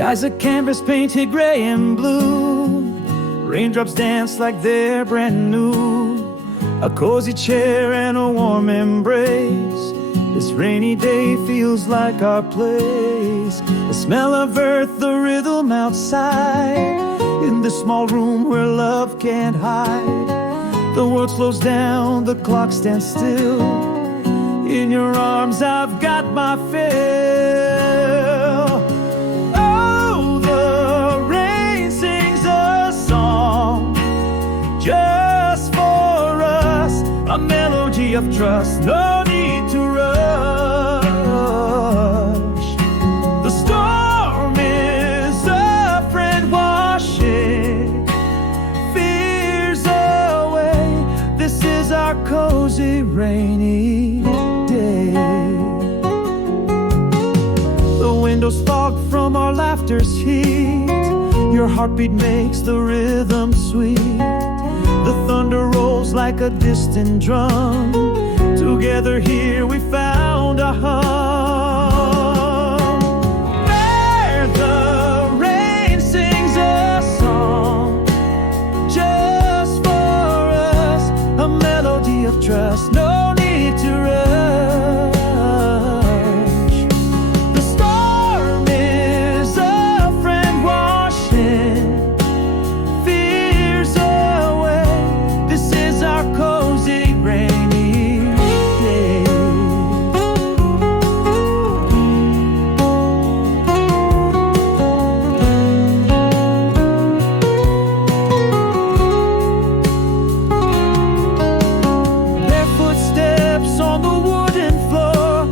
Sky's a canvas painted gray and blue. Raindrops dance like they're brand new. A cozy chair and a warm embrace. This rainy day feels like our place. The smell of earth, the rhythm outside. In this small room where love can't hide. The world slows down, the clock stands still. In your arms I've got my fill. Oh, the rain sings a song just for us, a melody of trust, no need to rush. The storm is a friend washing fears away. This is our cozy rainy day. The windows fog from our laughter's heat. Your heartbeat makes the rhythm sweet. The thunder rolls like a distant drum. Together here we found a home. There the rain sings a song just for us, a melody of trust, no need to rush. The storm is a friend washing fears away. This is our cozy rainy day. Barefoot steps on the wooden floor,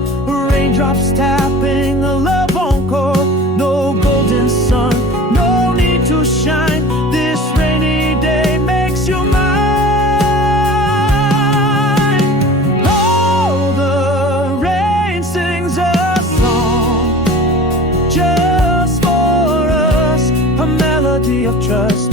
raindrops tapping a love encore. No golden sun, no need to shine. This rainy day makes you mine. Oh, the rain sings a song just for us, a melody of trust.